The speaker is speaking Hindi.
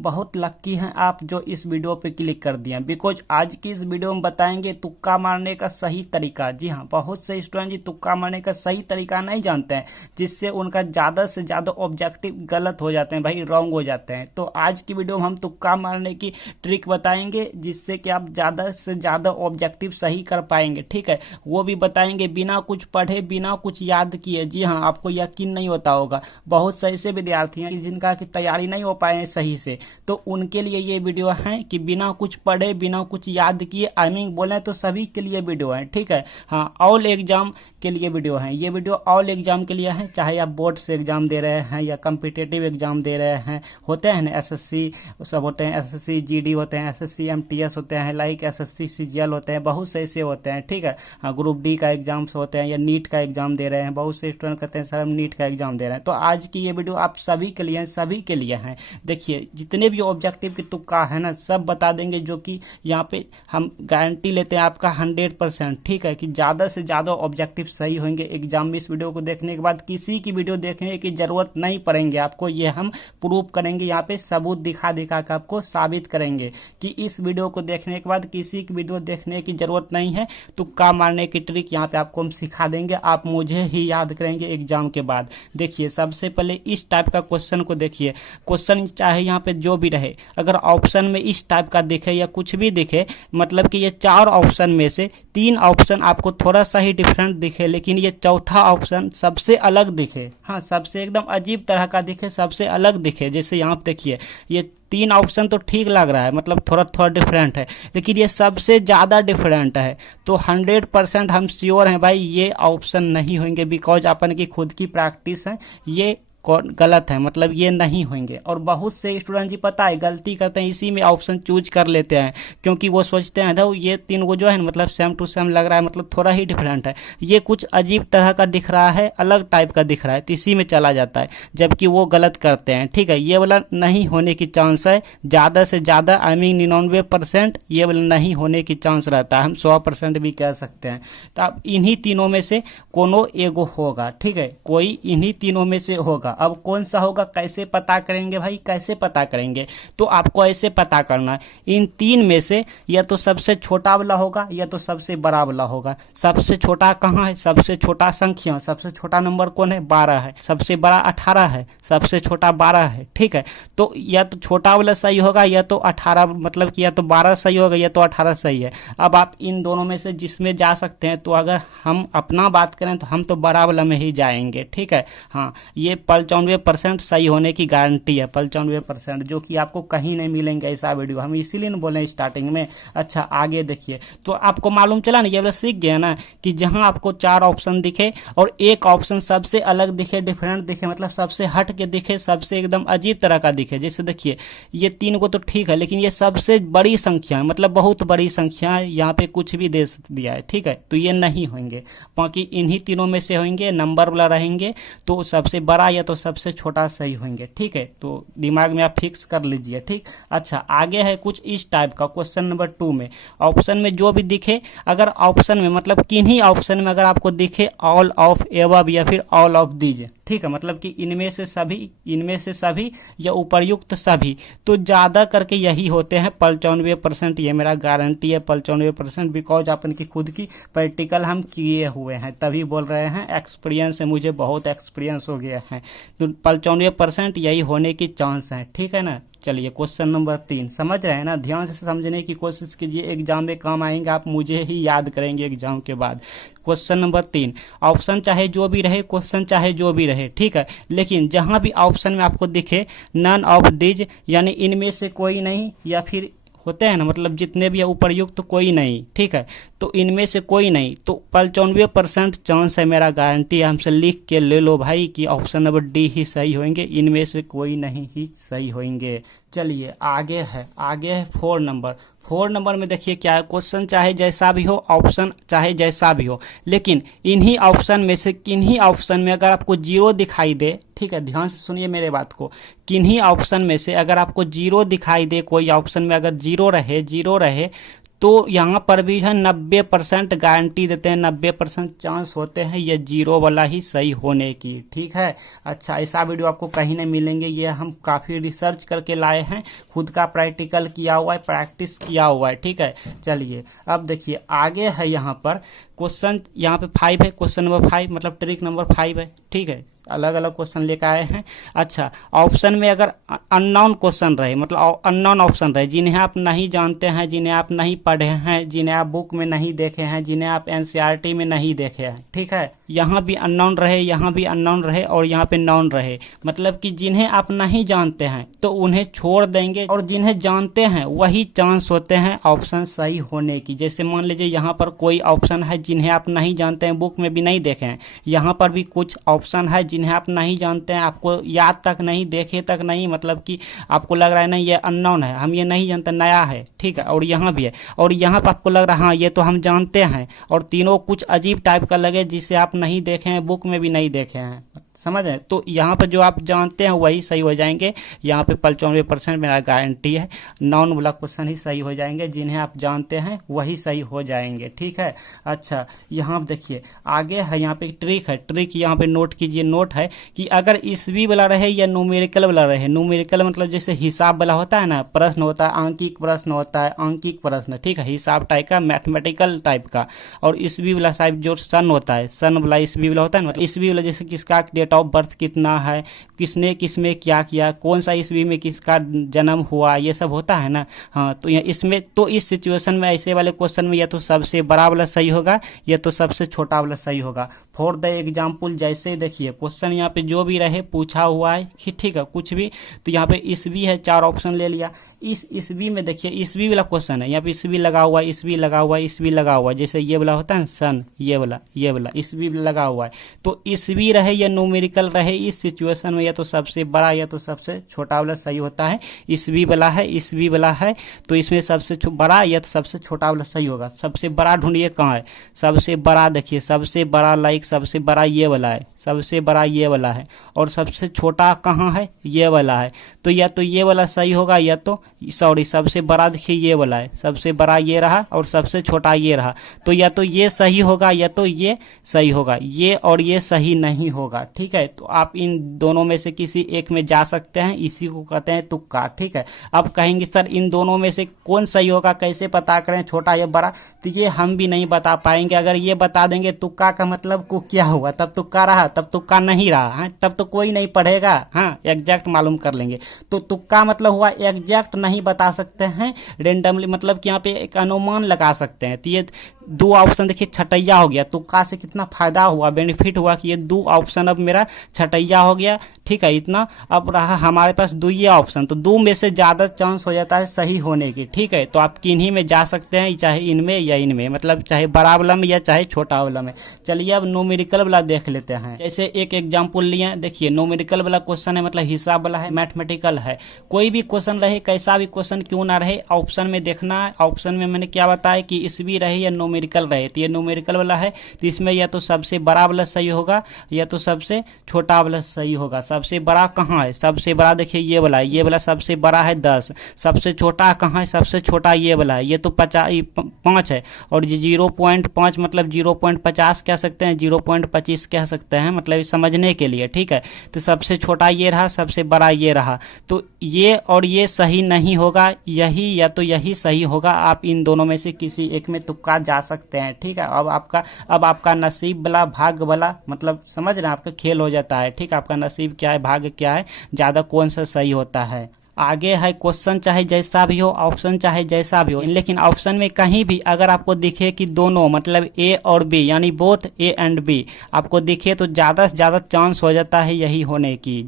बहुत लक्की हैं आप जो इस वीडियो पे क्लिक कर दिए, बिकॉज आज की इस वीडियो में बताएंगे तुक्का मारने का सही तरीका। जी हाँ, बहुत से स्टूडेंट जी तुक्का मारने का सही तरीका नहीं जानते हैं, जिससे उनका ज़्यादा से ज़्यादा ऑब्जेक्टिव गलत हो जाते हैं, भाई रॉन्ग हो जाते हैं। तो आज की वीडियो में हम तुक्का मारने की ट्रिक बताएंगे, जिससे कि आप ज़्यादा से ज़्यादा ऑब्जेक्टिव सही कर पाएंगे। ठीक है, वो भी बताएंगे बिना कुछ पढ़े, बिना कुछ याद किए। जी हाँ, आपको यकीन नहीं होता होगा, बहुत से ऐसे विद्यार्थी हैं जिनका की तैयारी नहीं हो पाए हैं सही से, तो उनके लिए ये वीडियो है कि बिना कुछ पढ़े, बिना कुछ याद किए, आई मीन बोले तो सभी के लिए वीडियो है। ठीक है, हाँ, ऑल एग्जाम के लिए वीडियो है। ये वीडियो ऑल एग्जाम के लिए है, चाहे आप बोर्ड से एग्जाम दे रहे हैं या कम्पिटेटिव एग्जाम दे रहे हैं। होते हैं ना एसएससी सब होते हैं, एसएससी जीडी होते हैं, एसएससी एमटीएस होते हैं, लाइक एसएससी सीजीएल होते हैं, बहुत से ऐसे होते हैं। ठीक है, हाँ, ग्रुप डी का एग्जाम्स होते हैं या नीट का एग्जाम दे रहे हैं। बहुत से स्टूडेंट कहते हैं सर हम नीट का एग्जाम दे रहे हैं। तो आज की ये वीडियो आप सभी के लिए, सभी के लिए है। देखिए, जितने भी ऑब्जेक्टिव की तुक्का है ना, सब बता देंगे, जो कि यहाँ पे हम गारंटी लेते हैं आपका 100%। ठीक है, कि ज़्यादा से ज़्यादा ऑब्जेक्टिव सही होंगे एग्जाम में। इस वीडियो को देखने के बाद किसी की वीडियो देखने की जरूरत नहीं पड़ेंगे आपको, ये हम प्रूव करेंगे, यहाँ पे सबूत दिखा दिखा कर आपको साबित करेंगे कि इस वीडियो को देखने के बाद किसी की वीडियो देखने की जरूरत नहीं है। तुक्का मारने की ट्रिक यहाँ पे आपको हम सिखा देंगे, आप मुझे ही याद करेंगे एग्जाम के बाद। देखिए, सबसे पहले इस टाइप का क्वेश्चन को देखिए। क्वेश्चन चाहे यहाँ पे जो भी रहे, अगर ऑप्शन में इस टाइप का दिखे या कुछ भी दिखे, मतलब कि ये 4 ऑप्शन में से 3 ऑप्शन आपको थोड़ा सा ही डिफरेंट दिखे, लेकिन ये चौथा ऑप्शन सबसे अलग दिखे, हाँ, सबसे एकदम अजीब तरह का दिखे, सबसे अलग दिखे। जैसे यहाँ पे देखिए, ये 3 ऑप्शन तो ठीक लग रहा है, मतलब थोड़ा थोड़ा डिफरेंट है, लेकिन ये सबसे ज़्यादा डिफरेंट है। तो 100% हम श्योर हैं भाई ये ऑप्शन नहीं होंगे, बिकॉज अपन की खुद की प्रैक्टिस है, ये गलत है, मतलब ये नहीं होंगे। और बहुत से स्टूडेंट जी पता है गलती करते हैं, इसी में ऑप्शन चूज कर लेते हैं, क्योंकि वो सोचते हैं दो ये 3 को जो है मतलब सेम टू सेम लग रहा है, मतलब थोड़ा ही डिफरेंट है, ये कुछ अजीब तरह का दिख रहा है, अलग टाइप का दिख रहा है, तो इसी में चला जाता है, जबकि वो गलत करते हैं। ठीक है, ये वाला नहीं होने की चांस है ज़्यादा से ज़्यादा, आई मीन 99% ये वाला नहीं होने की चांस रहता है, हम 100% भी कह सकते हैं। तो अब इन्हीं तीनों में से कोनो एगो होगा। ठीक है, कोई इन्हीं तीनों में से होगा। अब कौन सा होगा, कैसे पता करेंगे भाई, कैसे पता करेंगे? तो आपको ऐसे पता करना है, इन 3 में से या तो सबसे छोटा वाला होगा या तो सबसे बड़ा वाला होगा। सबसे छोटा कहाँ है? सबसे छोटा संख्या, सबसे छोटा नंबर कौन है? 12 है। सबसे बड़ा 18 है, सबसे छोटा 12 है। ठीक है, तो या तो छोटा वाला सही होगा या तो 18, मतलब कि या तो 12 सही होगा या तो 18 सही है। अब आप इन दोनों में से जिसमें जा सकते हैं, तो अगर हम अपना बात करें तो हम तो बड़ा वाला में ही जाएंगे। ठीक है, हाँ, ये 95% सही होने की गारंटी है, 95%, जो कि आपको कहीं नहीं मिलेंगे ऐसा वीडियो, हम इसीलिए बोले स्टार्टिंग में। अच्छा, आगे देखिए, तो आपको मालूम चला ना, ये वाला सीख गया ना, कि जहां आपको 4 ऑप्शन दिखे और एक ऑप्शन सबसे अलग दिखे, डिफरेंट दिखे, मतलब सबसे हट के दिखे, सबसे एकदम अजीब तरह का दिखे। जैसे देखिए, ये 3 को तो ठीक है, लेकिन ये सबसे बड़ी संख्या है, मतलब बहुत बड़ी संख्या है, यहाँ पे कुछ भी दे दिया है। ठीक है, तो ये नहीं होंगे, बाकी इन्हीं तीनों में से होंगे, नंबर वाला रहेंगे, तो सबसे बड़ा या तो सबसे छोटा सही होंगे। ठीक है, तो दिमाग में आप फिक्स कर लीजिए। ठीक, अच्छा, आगे है कुछ इस टाइप का। क्वेश्चन नंबर 2 में ऑप्शन में जो भी दिखे, अगर ऑप्शन में मतलब किन्हीं ऑप्शन में अगर आपको दिखे ऑल ऑफ एबव या फिर ऑल ऑफ दीज, ठीक है, मतलब कि इनमें से सभी, इनमें से सभी या उपर्युक्त सभी, तो ज़्यादा करके यही होते हैं 95%। ये मेरा गारंटी है 95%, बिकॉज अपन की खुद की प्रैक्टिकल हम किए हुए हैं, तभी बोल रहे हैं, एक्सपीरियंस है, मुझे बहुत एक्सपीरियंस हो गया है। तो 95% यही होने की चांस है। ठीक है ना। चलिए, क्वेश्चन नंबर 3 समझ रहे हैं ना, ध्यान से समझने की कोशिश कीजिए, एग्जाम में काम आएंगे, आप मुझे ही याद करेंगे एग्जाम के बाद। क्वेश्चन नंबर 3, ऑप्शन चाहे जो भी रहे, क्वेश्चन चाहे जो भी रहे, ठीक है, लेकिन जहां भी ऑप्शन में आपको दिखे नन ऑफ दिज, यानी इनमें से कोई नहीं, या फिर होते हैं ना, मतलब जितने भी उपर्युक्त तो कोई नहीं, ठीक है, तो इनमें से कोई नहीं, तो 95% चांस है, मेरा गारंटी है, हमसे लिख के ले लो भाई कि ऑप्शन नंबर डी ही सही होंगे, इनमें से कोई नहीं ही सही होंगे। चलिए, आगे है 4 नंबर। 4 नंबर में देखिए क्या है, क्वेश्चन चाहे जैसा भी हो, ऑप्शन चाहे जैसा भी हो, लेकिन इन्हीं ऑप्शन में से किन्हीं ऑप्शन में अगर आपको 0 दिखाई दे, ठीक है, ध्यान से सुनिए मेरे बात को, किन्हीं ऑप्शन में से अगर आपको 0 दिखाई दे, कोई ऑप्शन में अगर 0 रहे तो यहाँ पर भी है 90% गारंटी देते हैं, 90% चांस होते हैं ये जीरो वाला ही सही होने की। ठीक है, अच्छा ऐसा वीडियो आपको कहीं नहीं मिलेंगे, ये हम काफ़ी रिसर्च करके लाए हैं, खुद का प्रैक्टिकल किया हुआ है, प्रैक्टिस किया हुआ है। ठीक है, चलिए अब देखिए आगे है यहाँ पर क्वेश्चन, यहाँ पे 5 है, क्वेश्चन नंबर 5 मतलब ट्रिक नंबर 5 है। ठीक है, अलग अलग क्वेश्चन लेकर आए हैं। अच्छा, ऑप्शन में अगर अननोन क्वेश्चन रहे, मतलब अननोन ऑप्शन रहे, जिन्हें आप नहीं जानते हैं, जिन्हें आप नहीं पढ़े हैं, जिन्हें आप बुक में नहीं देखे हैं, जिन्हें आप एनसीईआरटी में नहीं देखे हैं। ठीक है, यहाँ भी अननोन रहे, यहाँ भी अननोन रहे और यहाँ पे नॉन रहे, मतलब कि जिन्हें आप नहीं जानते हैं तो उन्हें छोड़ देंगे और जिन्हें जानते हैं वही चांस होते हैं ऑप्शन सही होने की। जैसे मान लीजिए यहाँ पर कोई ऑप्शन है जिन्हें आप नहीं जानते हैं, बुक में भी नहीं देखे हैं, यहाँ पर भी कुछ ऑप्शन है जिन्हें आप नहीं जानते हैं, आपको याद तक नहीं, देखे तक नहीं, मतलब कि आपको लग रहा है ना ये अननोन है, हम ये नहीं जानते, नया है। ठीक है, और यहाँ भी है, और यहाँ पर आपको लग रहा है हाँ ये तो हम जानते हैं, और तीनों कुछ अजीब टाइप का लगे जिसे आप नहीं देखे हैं, बुक में भी नहीं देखे हैं, समझ रहे हैं। तो यहाँ पर जो आप जानते हैं वही सही हो जाएंगे, यहाँ पे 95% मेरा गारंटी है, नॉन वाला क्वेश्चन ही सही हो जाएंगे, जिन्हें आप जानते हैं वही सही हो जाएंगे। ठीक है, अच्छा यहाँ देखिए आगे है, यहाँ पे ट्रिक है, ट्रिक यहाँ पे नोट कीजिए, नोट है कि अगर ईस्वी वाला रहे या न्यूमेरिकल वाला रहे, न्यूमेरिकल मतलब जैसे हिसाब वाला होता है ना, प्रश्न होता है, आंकिक प्रश्न होता है, आंकिक प्रश्न, ठीक है, हिसाब टाइप का, मैथमेटिकल टाइप का, और ईस्वी वाला साइड जो सन होता है, सन वाला ईस्वी वाला होता है, मतलब ईस्वी वाला जैसे किसका डेट ऑफ बर्थ कितना है, किसने किसमें क्या किया, कौन सा ईस्वी में किसका जन्म हुआ, ये सब होता है ना। हाँ, तो इसमें तो इस सिचुएशन में ऐसे वाले क्वेश्चन में या तो सबसे बड़ा वाला सही होगा या तो सबसे छोटा वाला सही होगा। फॉर द एग्जाम्पल जैसे देखिए क्वेश्चन यहाँ पे जो भी रहे पूछा हुआ है कि ठीक है कुछ भी, तो यहाँ पे ईस्वी है, 4 ऑप्शन ले लिया। इस ईस्वी में देखिए ईस्वी वाला क्वेश्चन है, यहाँ पे ईस्वी लगा हुआ है, ईस्वी लगा हुआ है, ईस्वी लगा हुआ है, जैसे ये वाला होता है सन, ये वाला ईस्वी लगा हुआ है। तो ईस्वी रहे या न्यूमेरिकल रहे, इस सिचुएशन में या तो सबसे बड़ा या तो सबसे छोटा वाला सही होता है। ईस्वी वाला है, ईस्वी वाला है, तो इसमें सबसे बड़ा या तो सबसे छोटा वाला सही होगा। सबसे बड़ा ढूंढिए कहाँ है, सबसे बड़ा देखिए, सबसे बड़ा लाइक सबसे बड़ा ये वाला है, सबसे बड़ा ये वाला है, और सबसे छोटा कहाँ है, ये वाला है। तो या तो ये वाला सही होगा या तो सॉरी सबसे बड़ा देखिए ये वाला है, सबसे बड़ा ये रहा और सबसे छोटा ये रहा, तो या तो ये सही होगा या तो ये सही होगा, ये और ये सही नहीं होगा। ठीक है, तो आप इन दोनों में से किसी एक में जा सकते हैं, इसी को कहते हैं तुक्का। ठीक है, अब कहेंगे सर इन दोनों में से कौन सही होगा, कैसे पता करें छोटा या बड़ा, तो ये हम भी नहीं बता पाएंगे। अगर ये बता देंगे तुक्का का मतलब को क्या हुआ, तब तुक्का रहा, तब तुक्का नहीं रहा, हाँ तब तो कोई नहीं पढ़ेगा। हाँ, एग्जैक्ट मालूम कर लेंगे। तो तुक्का मतलब हुआ एग्जैक्ट नहीं बता सकते हैं, रेंडमली मतलब कि यहाँ पे एक अनुमान लगा सकते हैं। तो ये 2 ऑप्शन देखिए छटैया हो गया, तुक्का से कितना फायदा हुआ, बेनिफिट हुआ कि ये 2 ऑप्शन अब मेरा छटैया हो गया। ठीक है, इतना अब रहा हमारे पास 2 ये ऑप्शन, तो 2 में से ज्यादा चांस हो जाता है सही होने की। ठीक है, तो आप किन्हीं में जा सकते हैं, चाहे इनमें या इनमें, मतलब चाहे बड़ा वाला में या चाहे छोटा वाला में। चलिए अब न्यूमेरिकल वाला देख लेते हैं। जैसे एक एग्जांपल लिए, देखिए न्यूमेरिकल वाला क्वेश्चन है, मतलब हिसाब वाला है, मैथमेटिकल है। कोई भी क्वेश्चन रहे, कैसा भी क्वेश्चन क्यों ना रहे, ऑप्शन में देखना है। ऑप्शन में मैंने क्या बताया कि ईस्वी रहे या न्यूमेरिकल रहे, तो ये न्यूमेरिकल वाला है, तो इसमें या तो सबसे बड़ा वाला सही होगा या तो सबसे छोटा वाला सही होगा। सबसे बड़ा कहाँ है, सबसे बड़ा देखिए ये वाला है, ये वाला सबसे बड़ा है 10, सबसे छोटा कहाँ है, सबसे छोटा ये वाला है, ये तो 5 है, और 0.5 मतलब 0.50 कह सकते हैं, 0.25 कह सकते हैं, मतलब समझने के लिए। ठीक है, तो सबसे छोटा ये रहा, सबसे बड़ा ये रहा, तो ये और ये सही नहीं होगा, यही या तो यही सही होगा। आप इन दोनों में से किसी एक में तुक्का जा सकते हैं। ठीक है, अब आपका नसीब वाला, भाग वाला, मतलब समझ रहे हैं, आपका खेल हो जाता है। ठीक है, आपका नसीब क्या है, भाग्य क्या है, ज्यादा कौन सा सही होता है। आगे है क्वेश्चन चाहे जैसा भी हो, ऑप्शन चाहे जैसा भी हो, लेकिन ऑप्शन में कहीं भी अगर आपको दिखे कि दोनों मतलब ए और बी यानी बोथ ए एंड बी आपको दिखे, तो ज्यादा से ज्यादा चांस हो जाता है यही होने की।